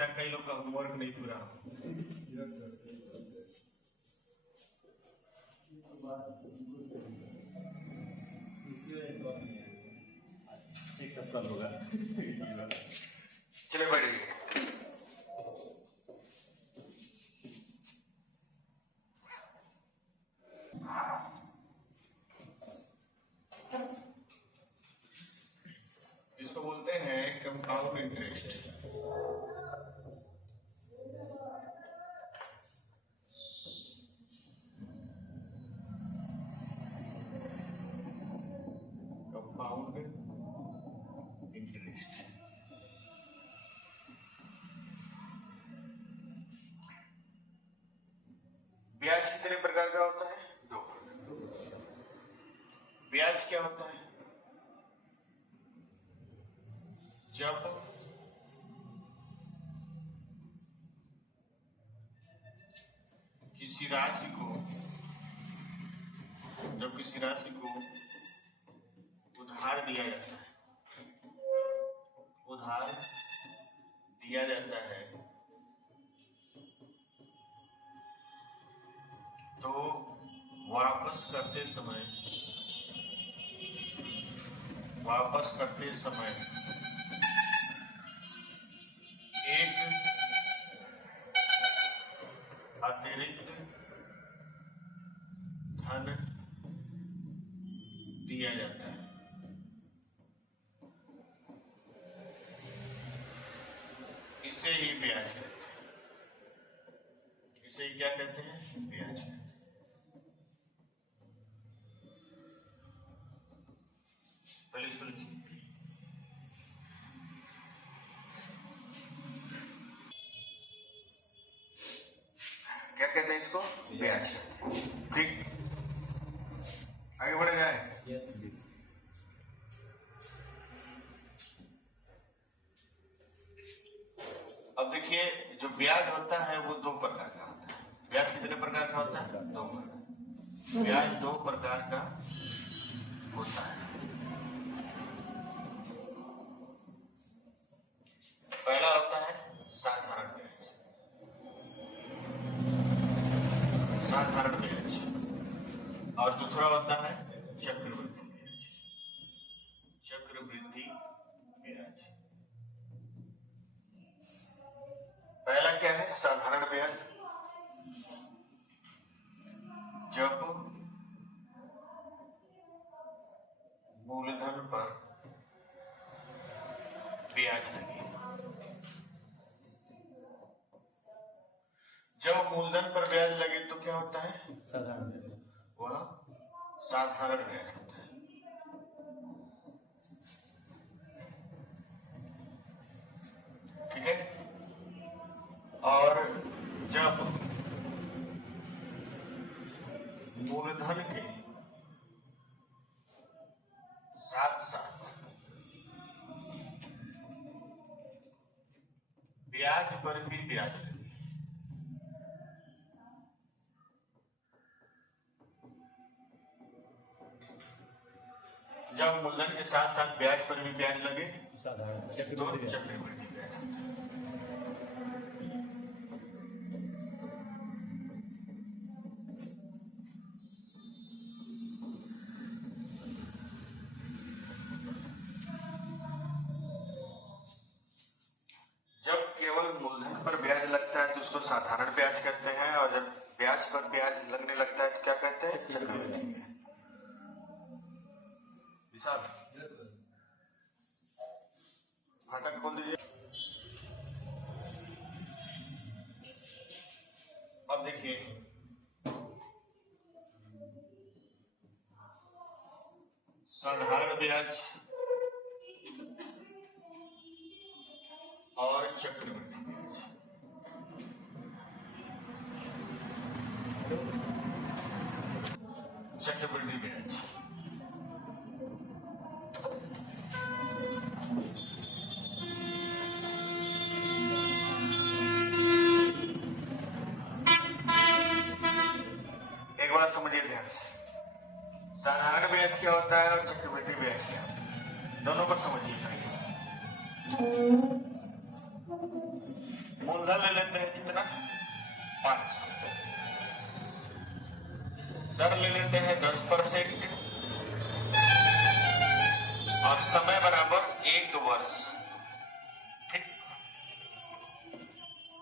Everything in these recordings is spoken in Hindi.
सकता है कई लोग का होमवर्क नहीं पूरा हो। कल होगा। चले बढ़िए। इसको बोलते हैं कंपाउंड इंटरेस्ट। कंपाउंड इंटरेस्ट ब्याज कितने प्रकार का होता है? दो प्रकार। ब्याज क्या होता है? जब किसी राशि को उधार दिया जाता है तो वापस करते समय एक अतिरिक्त धन दिया जाता है। इसे ही ब्याज कहते हैं। इसे ही क्या कहते हैं? ब्याज कहते हैं। पहले सुनिए, क्या कहते हैं इसको? ब्याज। ठीक, आगे बढ़े जाए। अब देखिए, जो ब्याज होता है वो दो प्रकार का होता है। ब्याज कितने प्रकार का होता है? दो प्रकार। ब्याज दो प्रकार का होता है। पहला होता है साधारण ब्याज और दूसरा होता है चक्रवृद्धि ब्याज। पहला क्या है? साधारण ब्याज। जब मूलधन पर ब्याज लगे। जब मूलधन पर ब्याज लगे तो क्या होता है? वह साधारण ब्याज होता है। ठीक है। और जब मूलधन के साथ साथ ब्याज पर भी ब्याज लगे, जब मूलधन के साथ साथ ब्याज पर भी ब्याज लगे तो चक्रवृद्धि ब्याज। जब केवल मूलधन पर ब्याज लगता है तो उसको साधारण ब्याज कहते हैं, और जब ब्याज पर ब्याज लगने लगता है तो क्या कहते हैं? चक्रवृद्धि ब्याज। फाटक खोल दीजिए। अब देखिए, साधारण ब्याज और चक्रवृद्धि ब्याज। चक्रवृद्धि ब्याज एक बात समझिए ध्यान से। साधारण ब्याज क्या होता है और चक्रवृद्धि ब्याज क्या होता है, दोनों पर समझिए। मूलधन ले लेते हैं कितना 500, दर ले लेते हैं 10% और समय बराबर 1 वर्ष। ठीक,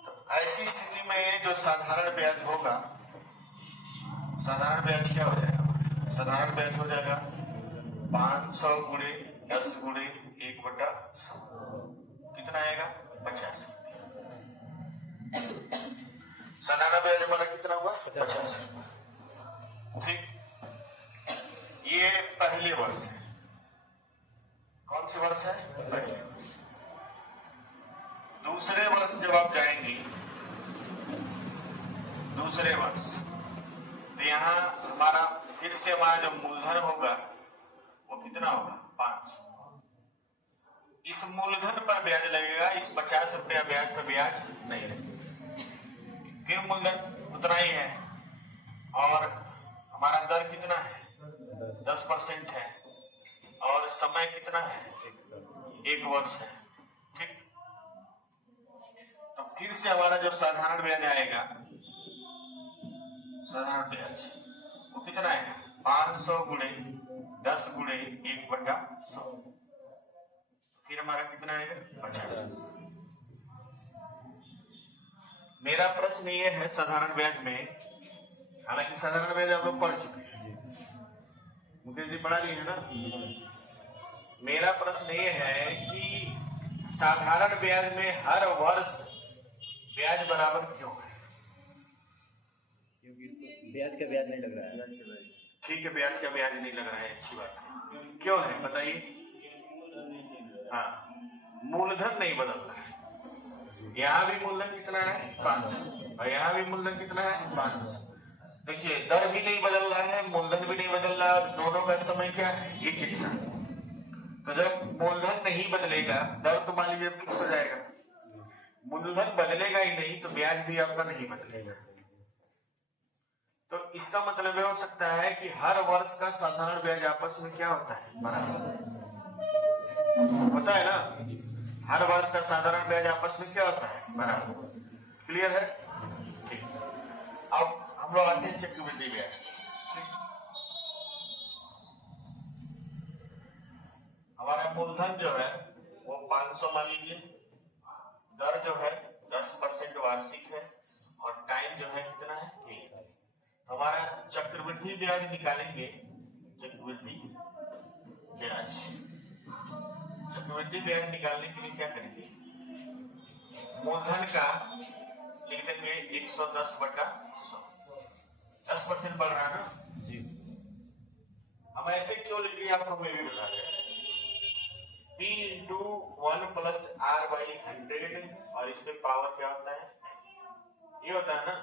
तो ऐसी स्थिति में जो साधारण ब्याज होगा, साधारण ब्याज क्या हो जाएगा? साधारण ब्याज हो जाएगा 500 गुणे 10 गुणे 1/100, कितना आएगा 50। साधारण ब्याज हमारा कितना हुआ 50। ठीक, ये पहले वर्ष है। कौन सी वर्ष है? पहले वर्ष। दूसरे वर्ष जब आप जाएंगे, दूसरे वर्ष, तो यहाँ हमारा फिर से हमारा जो मूलधन होगा वो कितना होगा 5। इस मूलधन पर ब्याज लगेगा, इस 50 रुपया ब्याज पर ब्याज नहीं लगेगा। फिर मूलधन उतना ही है और हमारा दर कितना है 10% है और समय कितना है 1 वर्ष है। ठीक, तो फिर से हमारा जो साधारण ब्याज आएगा, साधारण ब्याज वो कितना आएगा 500 गुणे 10 गुणे 1/100, फिर हमारा कितना आएगा 50। मेरा प्रश्न ये है साधारण ब्याज में, हालांकि साधारण ब्याज आप लोग पढ़ चुके हैं, मुकेश जी पढ़ा लिए है ना। मेरा प्रश्न ये है कि साधारण ब्याज में हर वर्ष ब्याज बराबर क्यों है? क्योंकि ब्याज का ब्याज नहीं लग रहा है। ठीक है, ब्याज का ब्याज नहीं लग रहा है, अच्छी बात है। क्यों है बताइए? हाँ, मूलधन नहीं बदल रहा है। यहाँ भी मूलधन कितना है 500 और यहाँ भी मूलधन कितना है 500। देखिए, दर भी नहीं बदल रहा है, मूलधन भी नहीं बदल रहा, दोनों का समय क्या है एक ही सा। तो जब मूलधन नहीं बदलेगा, दर तो मान लीजिए फिक्स हो जाएगा, मूलधन बदलेगा ही नहीं तो ब्याज भी आपका नहीं बदलेगा। तो इसका मतलब ये हो सकता है कि हर वर्ष का साधारण ब्याज आपस में क्या होता है बराबर होता है ना। हर वर्ष का साधारण ब्याज आपस में क्या होता है बराबर। क्लियर है? ठीक, अब हम लोग आते हैं चक्रवृद्धि ब्याज। हमारा मूलधन जो है वो 500 मान लीजिए, दर जो है 10% वार्षिक है और टाइम जो है कितना है 1। हमारा चक्रवृद्धि ब्याज निकालेंगे। चक्रवृद्धि ब्याज, चक्रवृद्धि ब्याज निकालने के लिए क्या करेंगे? मूलधन का लिख देंगे 110/100, 10% बढ़ रहा है ना जी। हम ऐसे क्यों लिखेंगे आपको मैं भी बता दें। P × 1 + R/100 और इसमें पावर क्या होता है ये होता है ना।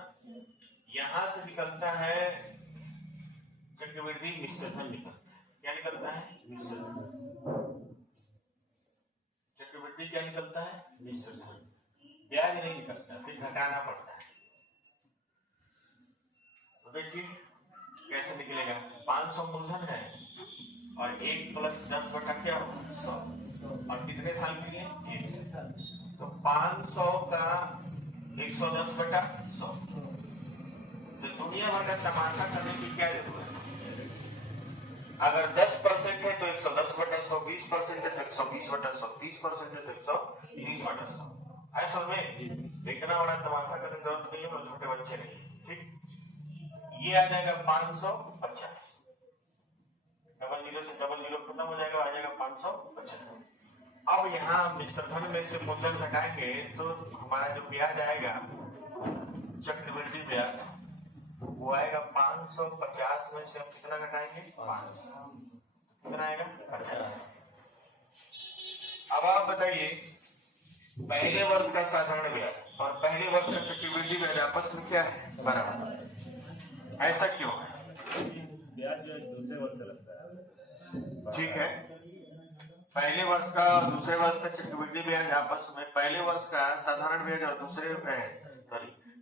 यहां से निकलता है चक्रवृद्धि मिश्र धन निकलता है। क्या निकलता है? मिश्र धन। चक्रवृद्धि क्या निकलता है? मिश्र धन। ब्याज नहीं निकलता, फिर घटाना पड़ता है। तो देखिए कैसे निकलेगा। 500 मूलधन है और 1 + 10 क्या होगा 100 और कितने साल के लिए 1 साल। तो 500 का 110/100। तो दुनिया भर का तमाशा करने की क्या जरूरत है? अगर 10% है तो 110/100, 20% है तो 120/100, 30% है तो 130/100। ऐसा में इतना बड़ा तमाशा करने की जरूरत नहीं है, छोटे बच्चे नहीं। ठीक, ये आ जाएगा 550, डबल जीरो से डबल जीरो खत्म हो जाएगा, आ जाएगा 550। अब यहाँ मिश्रधन में से मूलधन घटाएंगे तो हमारा जो ब्याज आएगा चक्रवृद्धि ब्याज वो आएगा 550 में से हम कितना घटाएंगे 500, कितना आएगा 50। अब आप बताइए पहले वर्ष का साधारण ब्याज और पहले वर्ष का चक्रवृद्धि ब्याज आपस में क्या है बराबर। ऐसा क्यों है? ब्याज जो दूसरे वर्ष से लगता है। ठीक है, पहले वर्ष का और दूसरे वर्ष का चक्रवृद्धि ब्याज आपस में, पहले वर्ष का साधारण ब्याज और दूसरे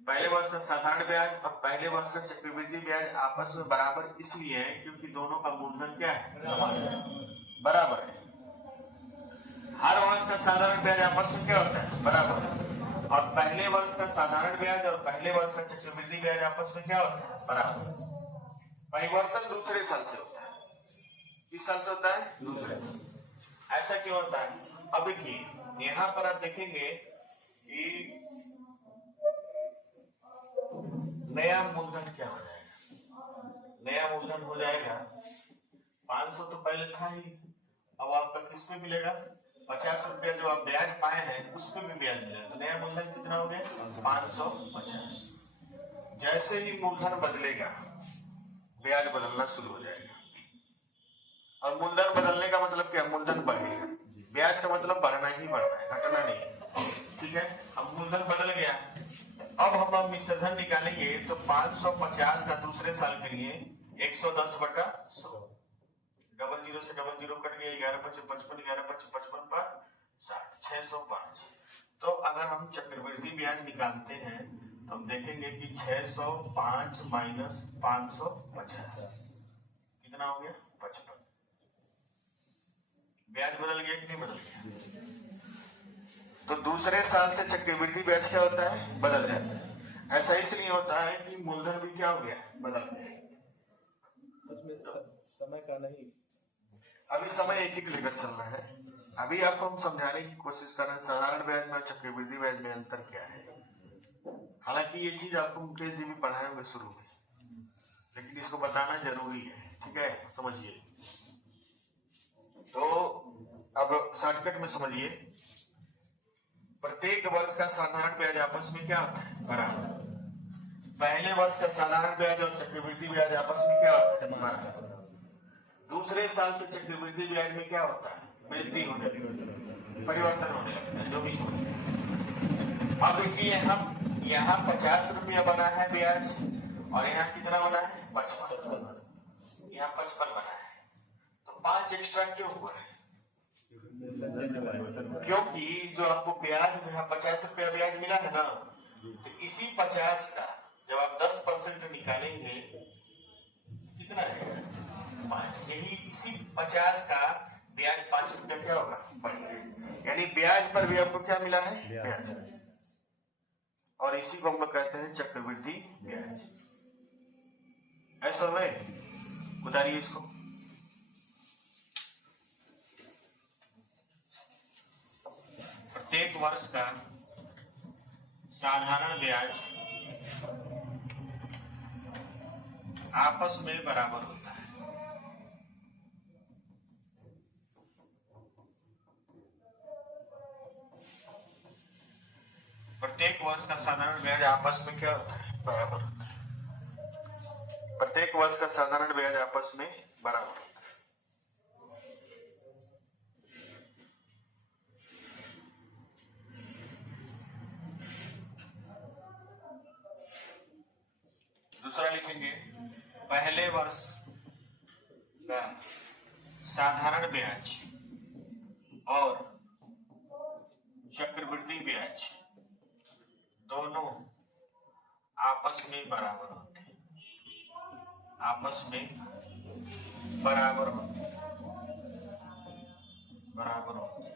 पहले वर्ष का साधारण ब्याज और पहले वर्ष का चक्रवृद्धि ब्याज आपस में बराबर इसलिए है क्योंकि दोनों का मूलधन क्या है बराबर है। हर वर्ष का साधारण ब्याज आपस में क्या होता है बराबर। और पहले वर्ष का साधारण ब्याज और पहले वर्ष का चक्रवृद्धि ब्याज आपस में क्या होता है? बराबर। परिवर्तन दूसरे साल से होता है। किस साल से होता है? दूसरे साल। ऐसा क्यों होता है? अब देखिए यहाँ पर आप देखेंगे कि नया मूलधन क्या हो जाएगा? नया मूलधन हो जाएगा 500 तो पहले था ही, अब आपका किस पे मिलेगा? 50 रुपया जो आप ब्याज पाए हैं उस पे भी ब्याज मिलेगा। तो नया मूलधन कितना हो गया? 550। जैसे ही मूलधन बदलेगा ब्याज बदलना शुरू हो जाएगा। और मूलधन बदलने का मतलब क्या? मूलधन बढ़ेगा। ब्याज का मतलब बढ़ना ही बढ़ना है, घटना नहीं है। ठीक है, अब मूलधन बदल गया। अब हम मिश्रधन निकालेंगे तो 550 का दूसरे साल के लिए 110/100, डबल जीरो से डबल जीरो कट गया, 11×5=55, 11×5=55 पर 60, 605। तो अगर हम चक्रवृद्धि ब्याज निकालते हैं तो हम देखेंगे कि 605 माइनस 550 कितना हो गया? 55। ब्याज बदल गया कि नहीं बदल गया? तो दूसरे साल से चक्रवृद्धि ब्याज क्या होता है? बदल जाता है। ऐसा इसलिए होता है कि मूलधन भी क्या हो गया? बदल गया। उसमें समय का नहीं, अभी समय एक ही लेकर चलना है। अभी आपको हम समझाने की कोशिश कर रहे हैं साधारण ब्याज में और चक्रवृद्धि ब्याज में अंतर क्या है। हालांकि ये चीज आपको मुकेश जी भी पढ़ाए होंगे शुरू में, लेकिन इसको बताना जरूरी है। ठीक है, समझिए। तो अब शॉर्टकट में समझिए, प्रत्येक वर्ष का साधारण ब्याज आपस में क्या होता है? बराबर। पहले वर्ष का साधारण ब्याज और चक्रवृद्धि ब्याज आपस में क्या होता है? बराबर। दूसरे साल से चक्रवृद्धि ब्याज में क्या होता है? वृद्धि होने लगती है, परिवर्तन होने लगता है, जो भी समझ। अब देखिए हम यहाँ 50 रुपया बना है ब्याज और यहाँ कितना बना है? 55। यहाँ 55 बना है, तो 5 एक्स्ट्रा क्यों हुआ है? क्योंकि जो आपको ब्याज में 50 रुपया ब्याज मिला है ना, तो इसी 50 का जब आप 10% निकालेंगे कितना रहेगा? 5। यही इसी 50 का ब्याज 5 रुपया क्या होगा? बढ़ेगा। यानी ब्याज पर भी आपको क्या मिला है? ब्याज। और इसी को हम लोग कहते हैं चक्रवृद्धि ब्याज। ऐसा में उतारिए इसको। प्रत्येक वर्ष का साधारण ब्याज आपस में बराबर होता है। प्रत्येक वर्ष का साधारण ब्याज आपस में क्या होता है? बराबर होता है। प्रत्येक वर्ष का साधारण ब्याज आपस में बराबर होता है। दूसरा लिखेंगे, पहले वर्ष का साधारण ब्याज और चक्रवृद्धि ब्याज दोनों आपस में बराबर होते हैं। आपस में बराबर होते हैं, बराबर होते हैं।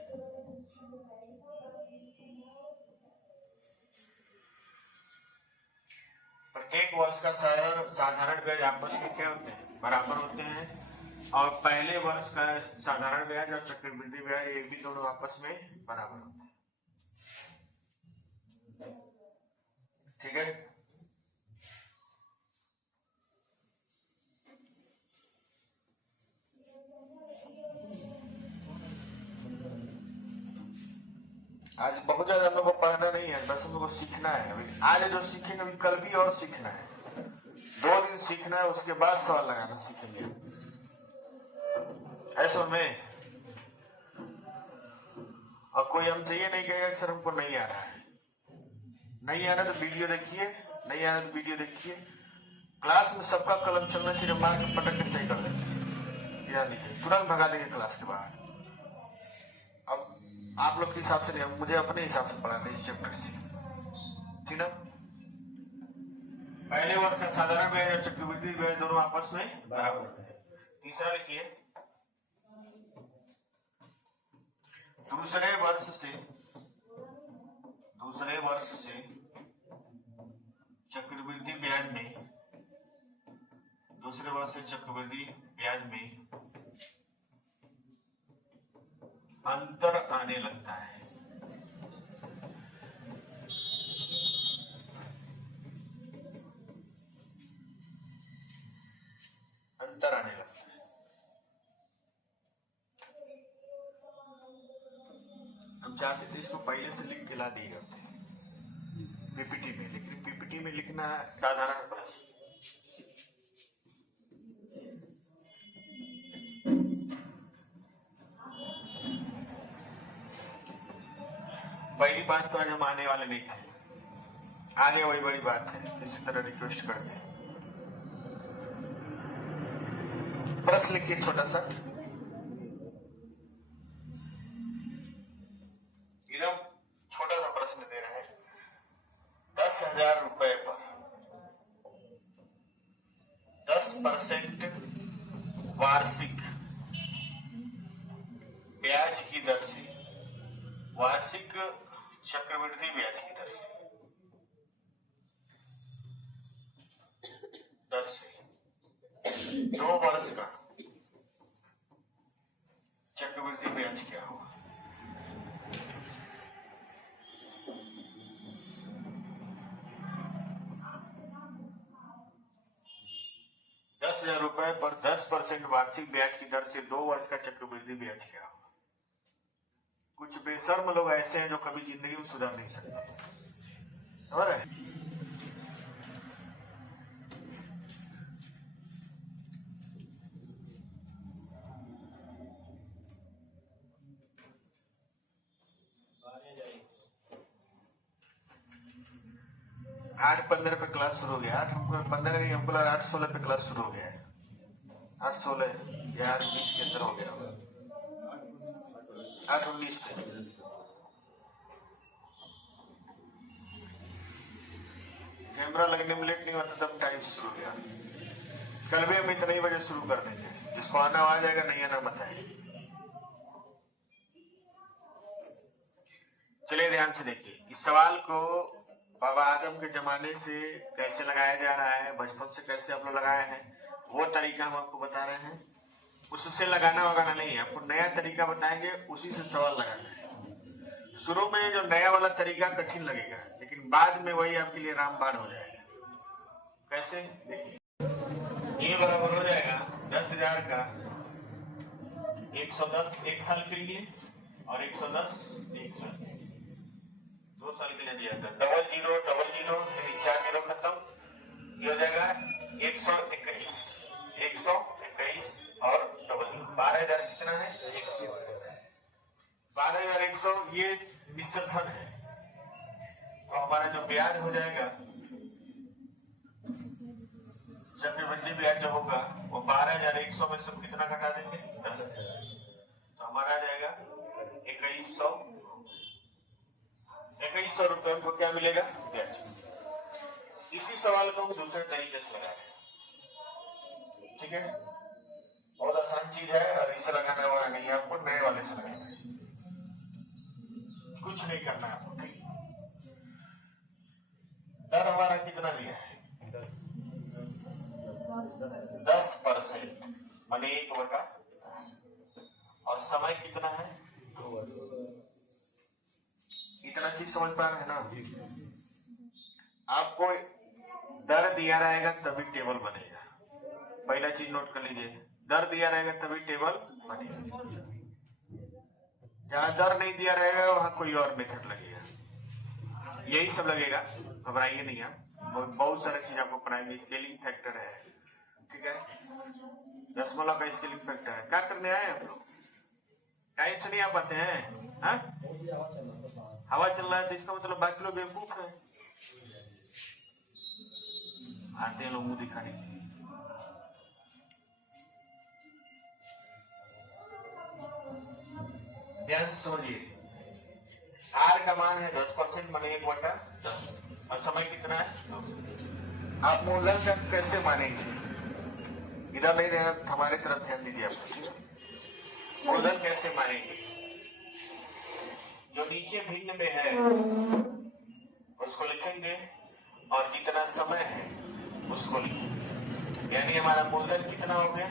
प्रत्येक वर्ष का साधारण ब्याज आपस में क्या होते हैं? बराबर होते हैं। और पहले वर्ष का साधारण ब्याज और चक्रवृद्धि ब्याज ये भी दोनों आपस में बराबर होते हैं। ठीक है, आज बहुत ज्यादा हम लोग को पढ़ना नहीं है, बस हम लोग को सीखना है। अभी आज जो सीखेंगे अभी कल भी और सीखना है। 2 दिन सीखना है, उसके बाद सवाल लगाना सीखेंगे। ऐसा में और कोई हमसे ये नहीं कहेगा कि सर हमको नहीं आ रहा है। नहीं आ रहा तो वीडियो देखिए, नहीं आ रहा तो वीडियो देखिए। क्लास में सबका कलम चलना चाहिए, मार के पटक के सही कर देंगे, या नहीं तुरंत भगा देंगे क्लास के बाहर। अब आप लोग के हिसाब से नहीं, मुझे अपने हिसाब से पढ़ाना इस चैप्टर से, ठीक ना। पहले वर्ष का साधारण ब्याज और चक्रवृद्धि ब्याज दोनों आपस में बराबर है। तीसरा लिखिए, दूसरे वर्ष से दूसरे वर्ष से चक्रवृद्धि ब्याज में अंतर आने लगता है। अंतर आने लगता है। हम चाहते थे इसको पहले से लिख के ला दिए होते पीपीटी में, लेकिन पीपीटी में लिखना साधारण प्रश्न। पहली बात तो आज हम आने वाले नहीं थे, आगे वही बड़ी बात है। इसी तरह रिक्वेस्ट करते हैं, प्रश्न लिखिए छोटा सा। एकदम छोटा सा प्रश्न दे रहे हैं। 10,000 रुपए पर 10% वार्षिक ब्याज की दर से, वार्षिक चक्रवृद्धि ब्याज की दर से 2 वर्ष का चक्रवृद्धि ब्याज क्या होगा? ₹10,000 पर 10% वार्षिक ब्याज की दर से 2 वर्ष का चक्रवृद्धि ब्याज क्या होगा? कुछ बेशर्म लोग ऐसे हैं जो कभी जिंदगी में सुधर नहीं सकते, समझ रहे हैं? आज 15 पे क्लास शुरू हो गया। 15 नहीं, हमको 8-16 पे क्लास शुरू हो गया है। 8-16 या 8-20 के अंदर हो गया होगा। 8-19 पे कैमरा लगने में लेट नहीं होता, तब टाइम शुरू हो गया। कल भी हम इतने ही बजे शुरू कर देंगे। जिसको आना आ जाएगा, नहीं आना बताए। चलिए ध्यान से देखिए, इस सवाल को बाबा आदम के जमाने से कैसे लगाया जा रहा है, बचपन से कैसे आप लोग लगाए हैं, वो तरीका हम आपको बता रहे हैं। उससे लगाना वगाना नहीं है, आपको नया तरीका बताएंगे, उसी से सवाल लगाना है। शुरू में जो नया वाला तरीका कठिन लगेगा, लेकिन बाद में वही आपके लिए रामबाण हो जाएगा। कैसे? देखिए, ये बराबर हो जाएगा 10,000 का 110 1 साल के लिए और 110 1 साल, 2 साल के लिए दिया था। डबल जीरो 4 जीरो खत्म, ये हो जाएगा 121 और डबल 12,000 कितना है? 100। 12,100 ये मिश्रधन है। तो हमारा जो ब्याज हो जाएगा, चक्रवृद्धि ब्याज जो होगा वो 12,100 में से कितना घटा देंगे? 10,000। तो हमारा आ जाएगा 2100 रुपए को क्या मिलेगा? ब्याज। इसी सवाल को हम दूसरे तरीके से लगा रहे हैं, ठीक है? बहुत आसान चीज है, और इसे लगाने वाला नहीं है, आपको नए वाले से लगाना है। कुछ नहीं करना है आपको, ठीक? दर हमारा कितना दिया है? 10% माने 1/10। और समय कितना है? 2 वर्ष। इतना चीज समझ पा रहे हैं ना? आपको दर दिया रहेगा तभी टेबल बनेगा। पहला चीज नोट कर लीजिए, दर दिया रहेगा तभी टेबल बनेगा। जहां दर नहीं दिया रहेगा वहां कोई और मेथड लगेगा, यही सब लगेगा। घबराइए नहीं आप, बहुत सारी चीज आपको पढ़ाएंगे। स्केलिंग फैक्टर है, ठीक है? दशमलव का स्केलिंग फैक्टर है। क्या करने आए आप लोग? टाइम से नहीं आ पाते हैं? हाँ, हवा चल रहा है तो इसका मतलब बाकी लोग बेवकूफ है। आते हैं लोग मुंह दिखाने। ध्यान से समझिए, आर का मान है 10% माने 1/10, और समय कितना है? आप मूलधन कैसे मानेंगे? इधर नहीं रहे, हमारे तरफ ध्यान दीजिए। आप मूलधन कैसे मानेंगे? जो नीचे भिन्न में है उसको लिखेंगे और जितना समय है उसको लिखेंगे। यानी हमारा मूलधन कितना हो गया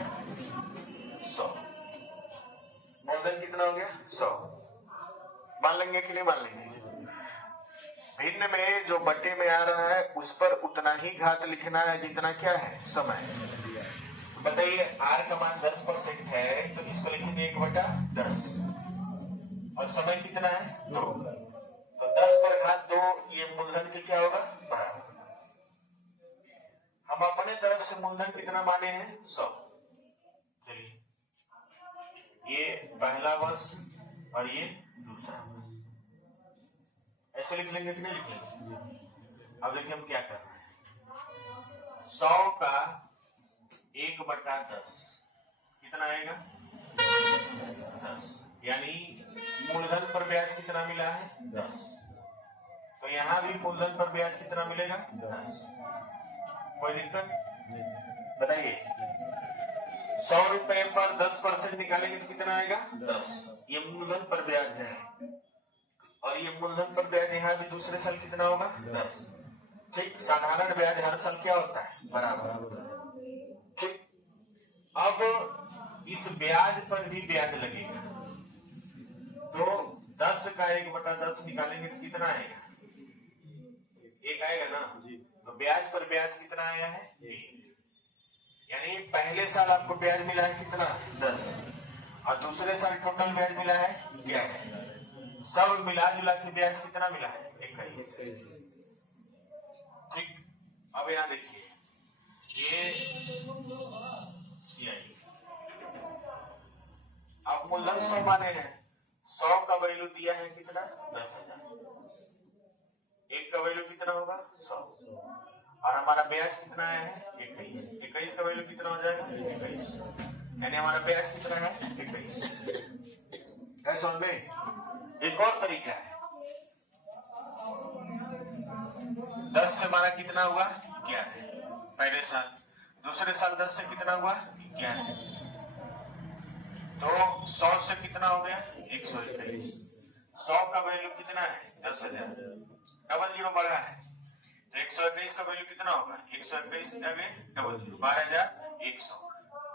100। मूलधन कितना हो गया 100। मान लेंगे कि नहीं मान लेंगे? भिन्न में जो बट्टे में आ रहा है उस पर उतना ही घात लिखना है जितना क्या है समय। बताइए r का मान 10% है तो इसको लिखेंगे 1/10 और समय कितना है 2, तो 10 पर घात 2 ये मूलधन के क्या होगा बराबर। हम अपने तरफ से मूलधन कितना माने हैं 100। चलिए ये पहला वर्ष और ये दूसरा ऐसे लिख लेंगे कि नहीं लिख लेंगे? अब देखिए हम क्या कर रहे हैं। 100 का 1/10 कितना आएगा 10। यानी मूलधन पर ब्याज कितना मिला है 10। तो यहां भी मूलधन पर ब्याज कितना मिलेगा 10। कोई दिक्कत बताइए? 100 रुपए पर 10% निकालेंगे तो कितना आएगा 10। ये मूलधन पर ब्याज है और ये मूलधन पर ब्याज यहाँ भी दूसरे साल कितना होगा 10। ठीक, साधारण ब्याज हर साल क्या होता है बराबर। ठीक, अब इस ब्याज पर भी ब्याज लगेगा तो 10 का 1/10 निकालेंगे तो कितना आएगा 1 आएगा ना। तो ब्याज पर ब्याज कितना आया है 1। यानी पहले साल आपको ब्याज मिला है कितना 10 और दूसरे साल टोटल ब्याज मिला है 11। सब मिला जुला के ब्याज कितना मिला है 21। ठीक, अब यहां देखिए ये अब मूलधन 100 माने हैं। 100 का वैल्यू दिया है कितना 10,000। 1 का वैल्यू कितना होगा 100 और हमारा ब्याज कितना आया है 21। 21 का वैल्यू कितना हो जाएगा 21। यानी हमारा ब्याज कितना है 21। है समझ में? एक और तरीका है 10 से हमारा कितना हुआ 11 पहले साल, दूसरे साल 10 से कितना हुआ 11, तो 100 से कितना हो गया 121। 100 का वैल्यू कितना है 10,000, डबल जीरो बढ़ा है तो 121 का वैल्यू कितना होगा 121 डबल जीरो 12,100।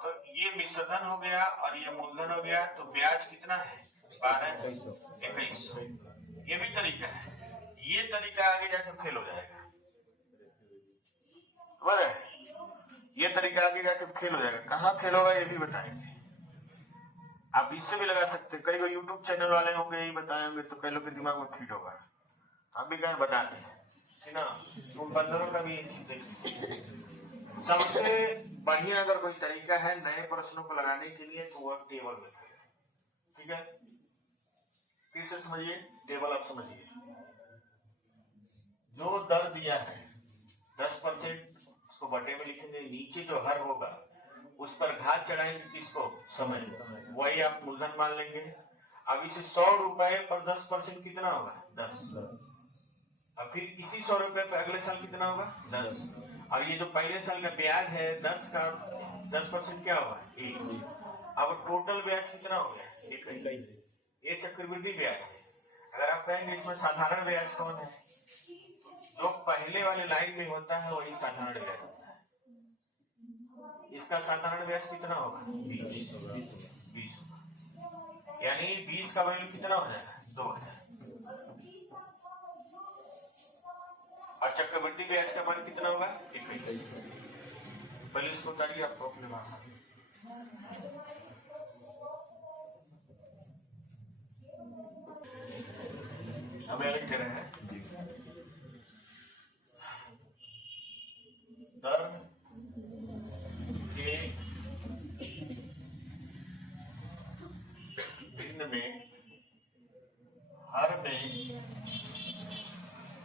तो ये विसर्जन हो गया और ये मूलधन हो गया तो ब्याज कितना है 12,2100। ये भी तरीका है, ये तरीका आगे जाकर फेल हो जाएगा। बराबर है, ये तरीका आगे जाकर फेल हो जाएगा। कहाँ फेल होगा ये भी बताएंगे। आप इससे भी लगा सकते हैं, कई कोई यूट्यूब चैनल वाले होंगे यही बताए होंगे तो कई लोग के दिमाग में फिट होगा। हम भी कहीं बताते हैं है ना, तुम बंदरों का भी ये चीज देखिए। सबसे बढ़िया अगर कोई तरीका है नए प्रश्नों को लगाने के लिए तो वह टेबल में है। ठीक है, फिर से समझिए टेबल आप समझिए। जो दर दिया है 10% उसको बटे में लिखेंगे, नीचे जो हर होगा उस पर घात चढ़ाएंगे किसको समय, वही आप मूलधन मान लेंगे। अब इसे 100 रुपए पर 10% कितना होगा 10। अब फिर इसी 100 रुपए पे अगले साल कितना होगा 10 और ये जो पहले साल का ब्याज है 10 का 10% क्या होगा 1। अब टोटल ब्याज कितना हो गया 21। ये चक्रवृद्धि ब्याज है। अगर आप कहेंगे इसमें साधारण ब्याज कौन है, जो पहले वाले लाइन में होता है वही साधारण ब्याज होता है। इसका साधारण ब्याज कितना होगा 20। यानी 20 का वैल्यू कितना हो जाएगा 2000 और चक्रवृद्धि ब्याज का मान कितना होगा 21। पहले इसको उतारिए आपको अपने भाषा में। हमें अलग दे रहे हैं दर के भिन्न में हर में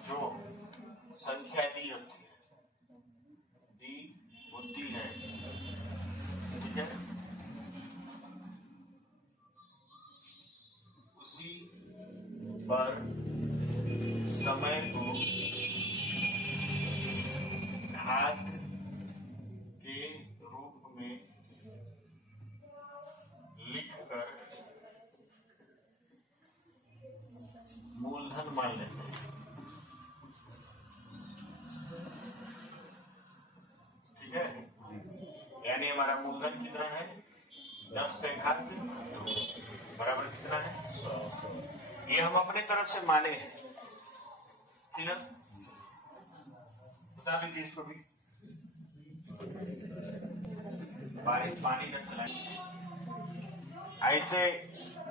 जो संख्या दी होती है, ठीक है, उसी पर समय को घात के रूप में लिखकर मूलधन मान लेते हैं। हमारा मूलधन कितना है 10 पे घात 2 बराबर कितना है 100। ये हम अपने तरफ से माने हैं, ठीक है, बता दीजिए इसको भी। बारिश पानी का चला ऐसे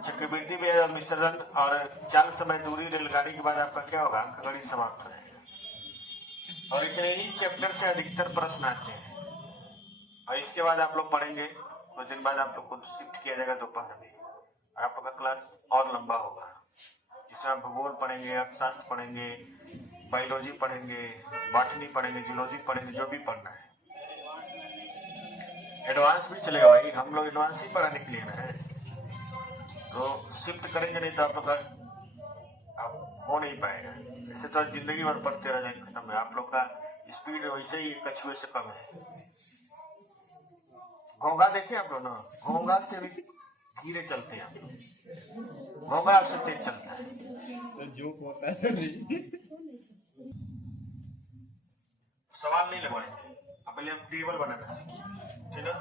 चक्रवृद्धि ब्याज और मिश्रण और चाल समय दूरी रेलगाड़ी के बाद आपका क्या होगा, अंकगणित समाप्त हो जाएगा। और इतने ही चैप्टर से अधिकतर प्रश्न आते हैं और इसके बाद आप लोग पढ़ेंगे, कुछ दिन बाद आप लोग को शिफ्ट किया जाएगा दोपहर में और आप लोग का क्लास और लंबा होगा, जिसमें आप भूगोल पढ़ेंगे, अर्थशास्त्र पढ़ेंगे, बायोलॉजी पढ़ेंगे, बॉटनी पढ़ेंगे, जूलॉजी पढ़ेंगे, जो भी पढ़ना है। एडवांस भी चलेगा भाई, हम लोग एडवांस ही पढ़ाने के लिए ना है, तो शिफ्ट करेंगे नहीं तो आप लोग आप हो नहीं पाएगा। ऐसे तो जिंदगी भर पढ़ते रह जाएंगे, खत्म है। आप लोग का स्पीड वैसे ही कछुए से कम है। घोंघा देखिए आप लोग ना, घोंघा से भी धीरे चलते हैं आप लोग, घोंघा आपसे तेज चलता है। तो जोक होता है सवाल नहीं लगवाएंगे, पहले हम टेबल बनाना सीखेंगे, ठीक है।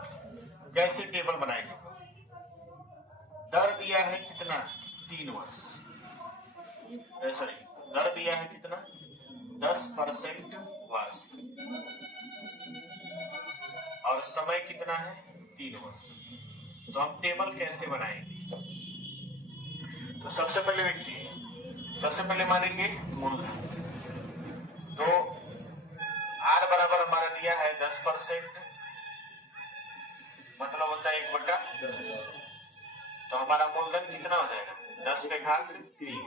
कैसे टेबल बनाएंगे, दर दिया है कितना 3 वर्ष, सॉरी दर दिया है कितना 10% वर्ष और समय कितना है 3 वर्ष। तो हम टेबल कैसे बनाएंगे, तो सबसे पहले देखिए, सबसे पहले मानेंगे मूलधन। तो R बराबर हमारा दिया है 10%, मतलब होता है 1/10। तो हमारा मूलधन कितना हो जाएगा 10 पे घात 3।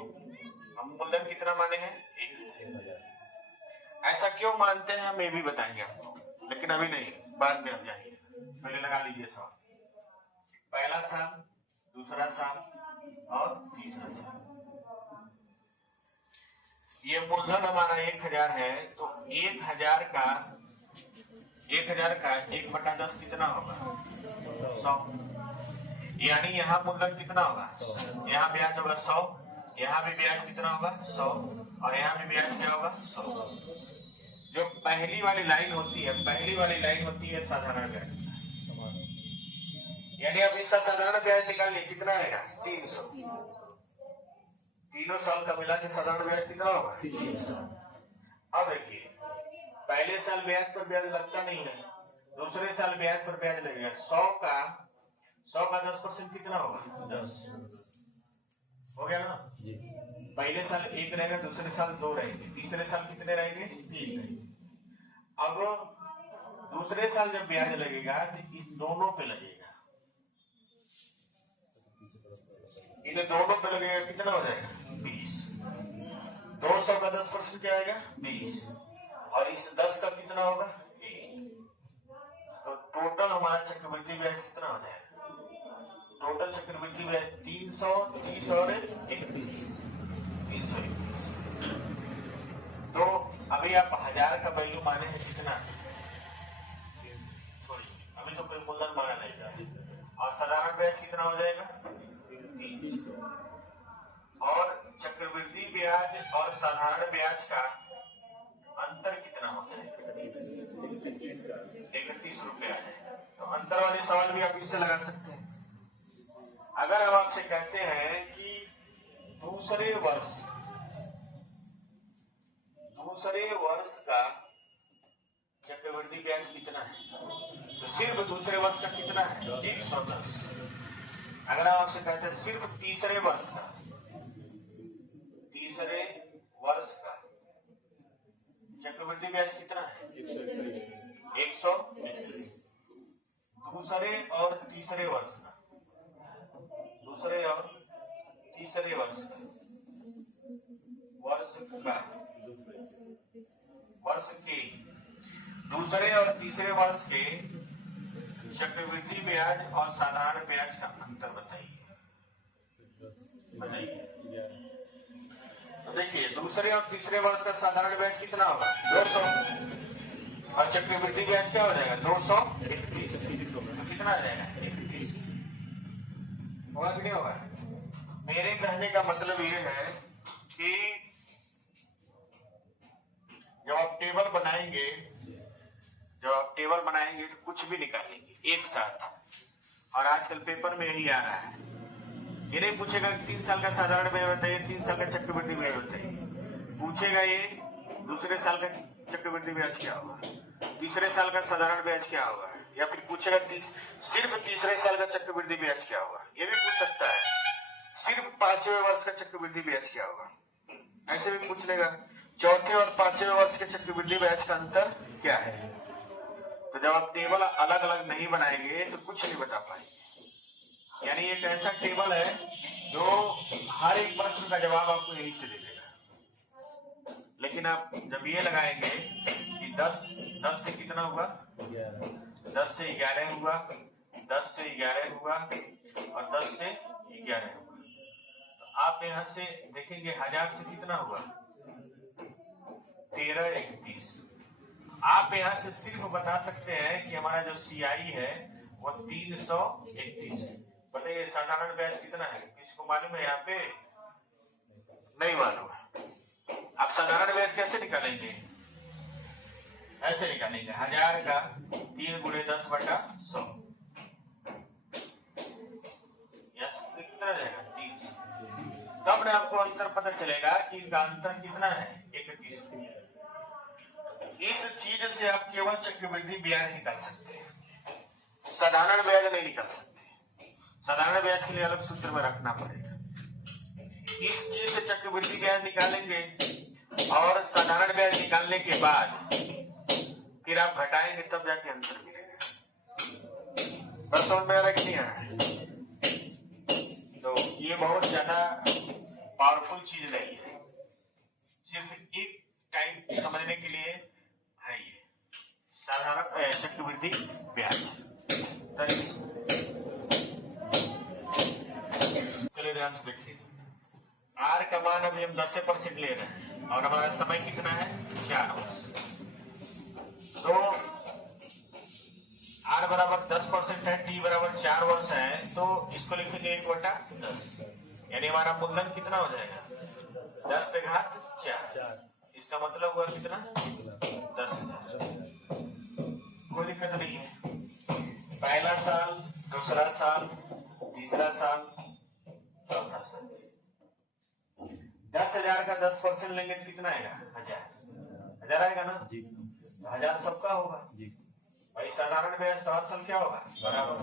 हम मूलधन कितना माने हैं 1,000। ऐसा क्यों मानते हैं हम ये भी बताएंगे आपको, लेकिन अभी नहीं, बाद में हम जाएंगे। पहले लगा लीजिए सवाल, पहला साल, दूसरा साल और तीसरा साल। ये मूलधन हमारा 1,000 है, तो 1,000 का 1/10 कितना होगा 100। यानी यहाँ मूलधन कितना होगा, यहाँ ब्याज होगा 100, यहाँ भी ब्याज कितना होगा 100 और यहाँ भी ब्याज क्या होगा 100। जो पहली वाली लाइन होती है, पहली वाली लाइन होती है साधारण ब्याज, यानी अब इसका साधारण ब्याज निकालिए, कितना आएगा 300। तीनों साल का मिला के साधारण ब्याज कितना होगा 300। अब देखिए, पहले साल ब्याज पर ब्याज लगता नहीं है, दूसरे साल ब्याज पर ब्याज लगेगा। 100 का 10% कितना होगा 10 हो गया ना। पहले साल 1 रहेगा, दूसरे साल 2 रहेंगे, तीसरे साल कितने रहेंगे 3 रहेंगे। अब दूसरे साल जब ब्याज लगेगा तो इन दोनों पे लगेगा, इन दोनों पे लगेगा, कितना हो जाएगा 20। 200 का 10% क्या आएगा 20 और इस 10 का कितना होगा 1। तो टोटल हमारा चक्रवृद्धि ब्याज कितना हो जाएगा, टोटल चक्रवृद्धि ब्याज 330 और 31 331। तो अभी आप 1000 का वैल्यू माने हैं कितना, थोड़ी अभी तो कोई मूलधन माना नहीं था। और साधारण ब्याज कितना हो जाएगा 300। और चक्रवृद्धि ब्याज और साधारण ब्याज का अंतर कितना हो जाएगा 31 रुपये आ जाएगा। तो अंतर वाले सवाल भी आप इससे लगा सकते हैं। अगर हम आपसे कहते हैं कि दूसरे वर्ष का चक्रवृद्धि ब्याज कितना है, तो सिर्फ दूसरे वर्ष का कितना है 110। अगर हम आपसे कहते हैं सिर्फ तीसरे वर्ष का चक्रवृद्धि ब्याज कितना है 121। दूसरे और तीसरे वर्ष का दूसरे और तीसरे वर्ष के चक्रवृद्धि ब्याज और साधारण ब्याज का अंतर बताइए। तो देखिए, दूसरे और तीसरे वर्ष का साधारण ब्याज कितना होगा 200 और चक्रवृद्धि ब्याज क्या हो जाएगा 231। तो कितना आ जाएगा 31 होगा कि नहीं होगा। मेरे कहने का मतलब ये है कि जब आप टेबल बनाएंगे जब आप टेबल बनाएंगे तो कुछ भी निकालेंगे एक साथ, और आजकल पेपर में यही आ रहा है। ये नहीं पूछेगा कि 3 साल का साधारण ब्याज बताइए, 3 साल का चक्रवृद्धि ब्याज बताइए। पूछेगा ये दूसरे साल का चक्रवृद्धि ब्याज क्या होगा, तीसरे साल का साधारण ब्याज क्या होगा, या फिर पूछेगा सिर्फ तीसरे साल का चक्रवृद्धि ब्याज क्या होगा। ये भी पूछ सकता है सिर्फ 5वें वर्ष का चक्रवृद्धि ब्याज क्या होगा, ऐसे भी पूछ लेगा। चौथे और 5वें वर्ष के चक्रवृद्धि ब्याज का अंतर क्या है। तो जब आप टेबल अलग अलग नहीं बनाएंगे तो कुछ नहीं बता पाएंगे। यानी एक ऐसा टेबल है जो हर एक प्रश्न का जवाब आपको यही से दे देगा। लेकिन आप जब ये लगाएंगे कि 10 से कितना हुआ, 10 से 11 हुआ, 10 से 11 हुआ और 10 से 11 हुआ, तो आप यहां से देखेंगे 1000 से कितना हुआ, 1331। आप यहां से सिर्फ बता सकते हैं कि हमारा जो CI है वो 331 है। बताइए साधारण ब्याज कितना है, किसको मालूम है? यहाँ पे नहीं मालूम है। आप साधारण ब्याज कैसे निकालेंगे? ऐसे निकालेंगे 1000 का 3 × 10/100, कितना जाएगा 3। तब ना आपको अंतर पता चलेगा कि इनका अंतर कितना है, 31। इस चीज से आप केवल चक्रवृद्धि ब्याज निकाल सकते हैं, साधारण ब्याज नहीं निकाल सकते। साधारण ब्याज के लिए अलग सूत्र में रखना पड़ेगा। इस चीज से चक्रवृद्धि ब्याज निकालेंगे और साधारण ब्याज निकालने के बाद फिर आप घटाएंगे तब जाके अंतर मिलेगा। बस समझ में आ रहा है कि नहीं आ रहा है? तो ये बहुत ज्यादा पावरफुल चीज नहीं है, सिर्फ एक टाइम समझने के लिए है ये साधारण चक्रवृद्धि ब्याज। चलिए ध्यान से देखिए, R का मान अभी हम 10% ले रहे हैं और हमारा समय कितना है, 4 वर्ष। तो R बराबर 10% है, T बराबर 4 वर्ष है, तो इसको लिखेंगे 1/10। यानी हमारा मूलधन कितना हो जाएगा, 10⁴। इसका मतलब हुआ कितना, 10,000। कोई दिक्कत नहीं है। पहला साल, दूसरा साल, तीसरा साल, चौथा साल। 10,000 का 10% लेंगे तो कितना आएगा, 1000 आएगा ना जी। 1000 सबका होगा जी भाई। साधारण ब्याज तो हर साल क्या होगा, बराबर।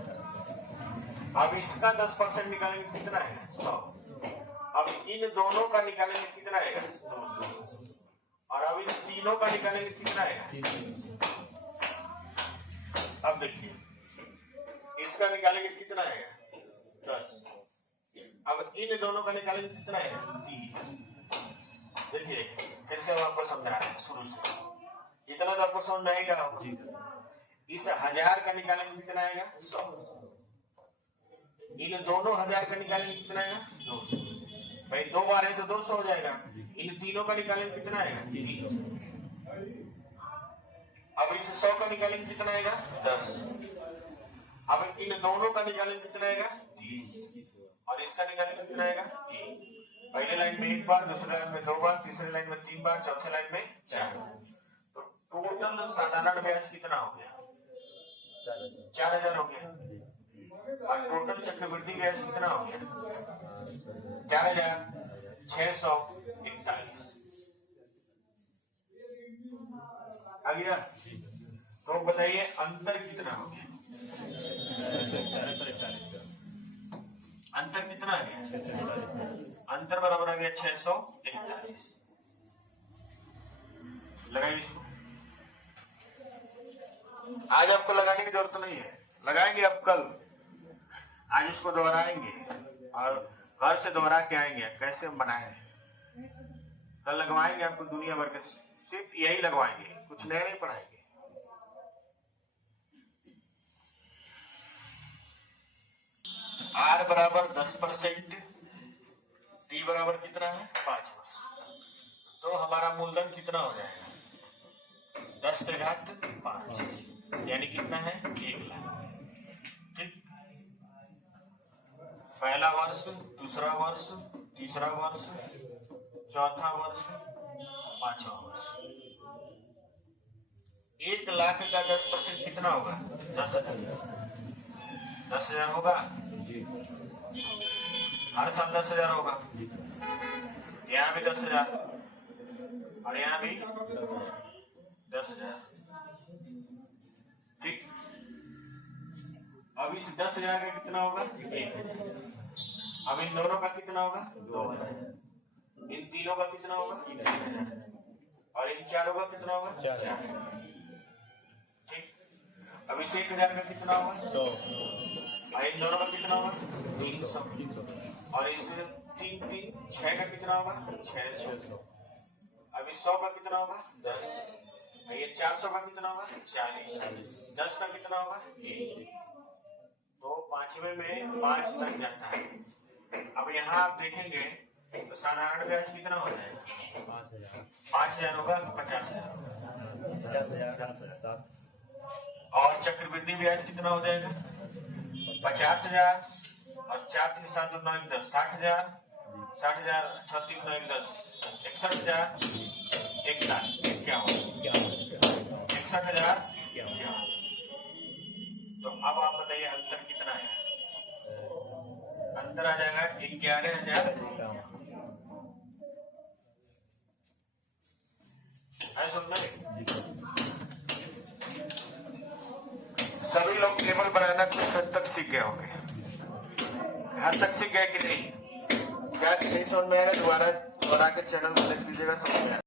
अब इसका 10% निकालेंगे तो कितना आएगा, 100। अब इन दोनों का निकालेंगे कितना आएगा, 200। और अब इन तीनों का निकालेंगे कितना आएगा। अब देखिए इसका निकालेंगे कितना आएगा, 10। अब इन दोनों का निकालेंगे कितना आएगा, 30। देखिए फिर से हम आपको समझा रहे हैं शुरू से, इतना तो आपको समझ में आएगा। इस 1000 का निकालेंगे कितना आएगा, 100। इन दोनों 1000 का निकालेंगे कितना आएगा, 200। भाई 2 बार है तो 200 हो जाएगा। इन तीनों का निकालेंगे कितना आएगा, 30। अब इस 100 का निकालेंगे कितना आएगा, 10। अब इन दोनों का निकालेंगे कितना आएगा, 30। और इसका निकालेंगे कितना आएगा, 1। पहले लाइन में 1 बार, दूसरी लाइन में 2 बार, तीसरी लाइन में 3 बार, चौथे लाइन में 4 बार। तो टोटल साधारण ब्याज कितना हो गया, 4000 हो गया। और टोटल चक्रवृद्धि ब्याज कितना हो गया, 4641। आ गया। तो बताइए अंतर कितना हो गया, अंतर कितना आ गया, अंतर बराबर आ गया 641। लगाइए इसको। आज आपको लगाने की जरूरत नहीं है, लगाएंगे आप कल। आज इसको दोहराएंगे और घर से दोहरा के आएंगे कैसे हम बनाए। कल लगवाएंगे आपको दुनिया भर के, सिर्फ यही लगवाएंगे, कुछ नया नहीं पढ़ाएंगे। R बराबर 10%, T बराबर कितना है, 5 वर्ष। तो हमारा मूलधन कितना हो जाएगा, 10⁵5, यानी कितना है, 1 लाख। ठीक, पहला वर्ष, दूसरा वर्ष, तीसरा वर्ष, चौथा वर्ष, 5वां वर्ष। 1,00,000 का 10% कितना होगा? 10,000। 10,000 होगा। जी हर साल 10,000 होगा। जी यहाँ भी 10,000 और यहाँ भी 10,000। ठीक। अब इस 10,000 का कितना होगा? 1,000। अब इन दोनों का कितना होगा? 2,000। इन तीनों का कितना होगा? 3,000। और इन चारों का कितना होगा? 4,000। ठीक। अब इस 1,000 का कितना होगा? 100 और इन दोनों का कितना होगा? 300। 300 और इस 6 का कितना होगा? 600। अब इस 100 का कितना होगा? 10। और ये 400 का कितना होगा? 40। 10 का कितना होगा? 1। तो पांचवें में 5 तक जाता है। अब यहाँ आप देखेंगे तो साधारण ब्याज कितना हो जाएगा? 5,000 5,000 होगा, 50,000। 50,000 और चक्रवृद्धि ब्याज कितना हो जाएगा? 50,000 और 4 3 7 2 9 10 60,000। 60,000 6 3 9 10 61,000 61 क्या हो? 61,000 क्या? तो अब आप बताइए अंतर कितना है? अंतर आ जाएगा 11,000। है सुनना है? सभी लोग टेबल बनाना कुछ हद तक सीख गए होंगे। हद तक सीख गए कि नहीं? क्या नहीं समझ में आएगा दोबारा के चैनल को देख लीजिएगा, समझ में आएगा।